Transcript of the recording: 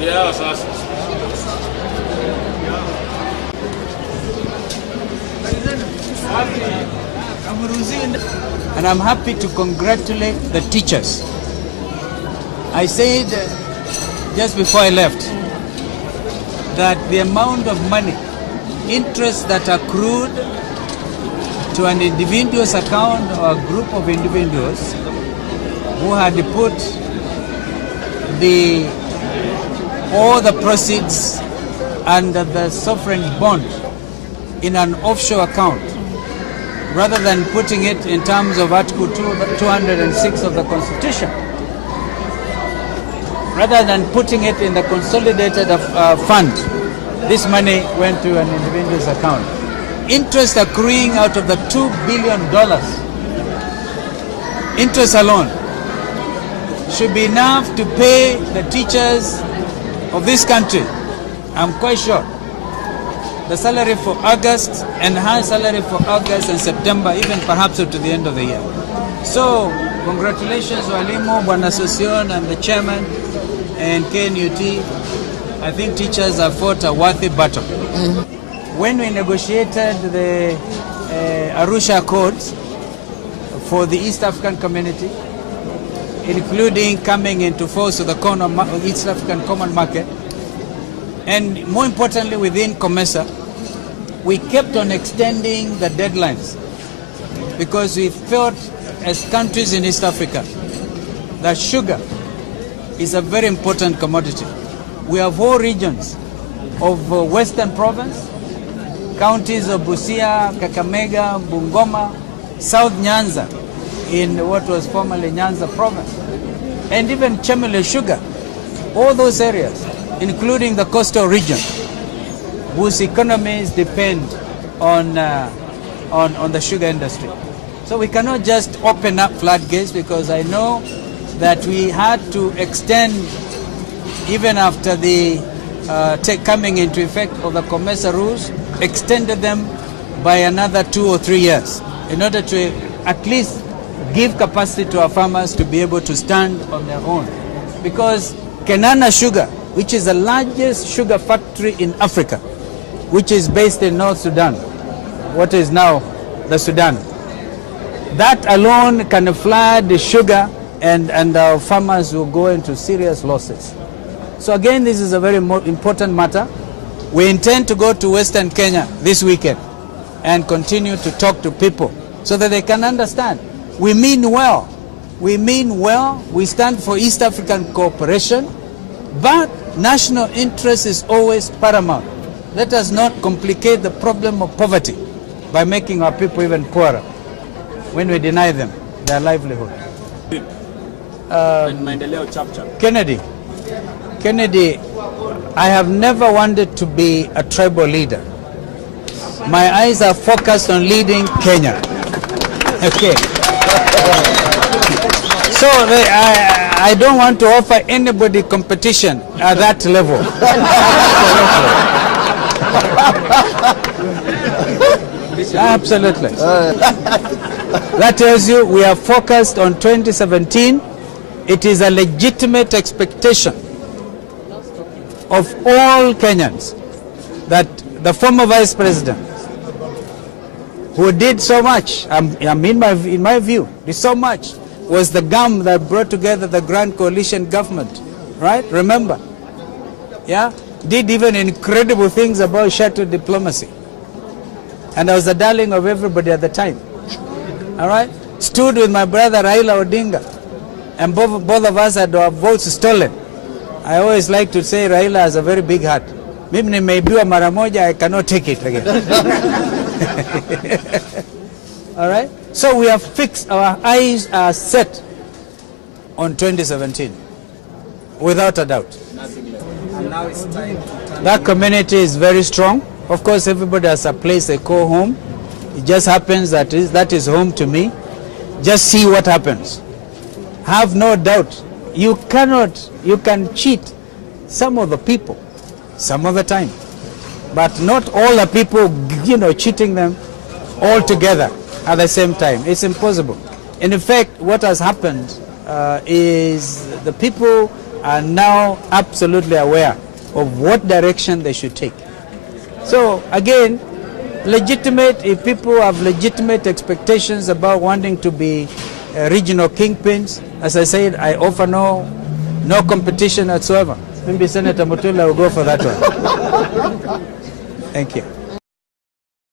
And I'm happy to congratulate the teachers. I said just before I left that the amount of money, interest that accrued to an individual's account or a group of individuals who had put all the proceeds under the sovereign bond in an offshore account, rather than putting it in terms of Article 206 of the Constitution, rather than putting it in the consolidated fund, this money went to an individual's account. Interest accruing out of the $2 billion, interest alone, should be enough to pay the teachers of this country, I'm quite sure, the salary for August and high salary for August and September, even perhaps up to the end of the year. So, congratulations Walimu, Bwana Sosion and the chairman and KNUT. I think teachers have fought a worthy battle. When we negotiated the Arusha Accords for the East African community, including coming into force of the East African Common Market, and more importantly within COMESA, we kept on extending the deadlines because we felt as countries in East Africa that sugar is a very important commodity. We have whole regions of Western Province, counties of Busia, Kakamega, Bungoma, South Nyanza, in what was formerly Nyanza Province, and even Chemele sugar, all those areas, including the coastal region, whose economies depend on the sugar industry. So we cannot just open up floodgates, because I know that we had to extend, even after the coming into effect of the COMESA rules, extended them by another 2 or 3 years in order to at least give capacity to our farmers to be able to stand on their own. Because Kenana Sugar, which is the largest sugar factory in Africa, which is based in North Sudan, what is now the Sudan, that alone can flood the sugar, and our farmers will go into serious losses. So again, this is a very important matter. We intend to go to Western Kenya this weekend and continue to talk to people so that they can understand. We mean well. We mean well. We stand for East African cooperation, but national interest is always paramount. Let us not complicate the problem of poverty by making our people even poorer when we deny them their livelihood. Kennedy, I have never wanted to be a tribal leader. My eyes are focused on leading Kenya. Okay. So I don't want to offer anybody competition at that level. Absolutely. That tells you we are focused on 2017. It is a legitimate expectation of all Kenyans that the former vice president, who did so much, in my view, did so much, was the gum that brought together the Grand Coalition government, right? Remember? Yeah? Did even incredible things about shuttle diplomacy. And I was the darling of everybody at the time. All right? Stood with my brother Raila Odinga, and both of us had our votes stolen. I always like to say Raila has a very big heart. Mimi nimeibiwa mara moja, I cannot take it again. All right? So we have fixed, our eyes are set on 2017, without a doubt. And now it's time to that community is very strong. Of course, everybody has a place they call home. It just happens that that is home to me. Just see what happens. Have no doubt. You can cheat some of the people, some of the time, but not all the people, cheating them all together at the same time. It's impossible. In effect, what has happened is the people are now absolutely aware of what direction they should take. So again, legitimate, if people have legitimate expectations about wanting to be regional kingpins, as I said, I offer no competition whatsoever. Maybe Senator Mutula will go for that one. Thank you.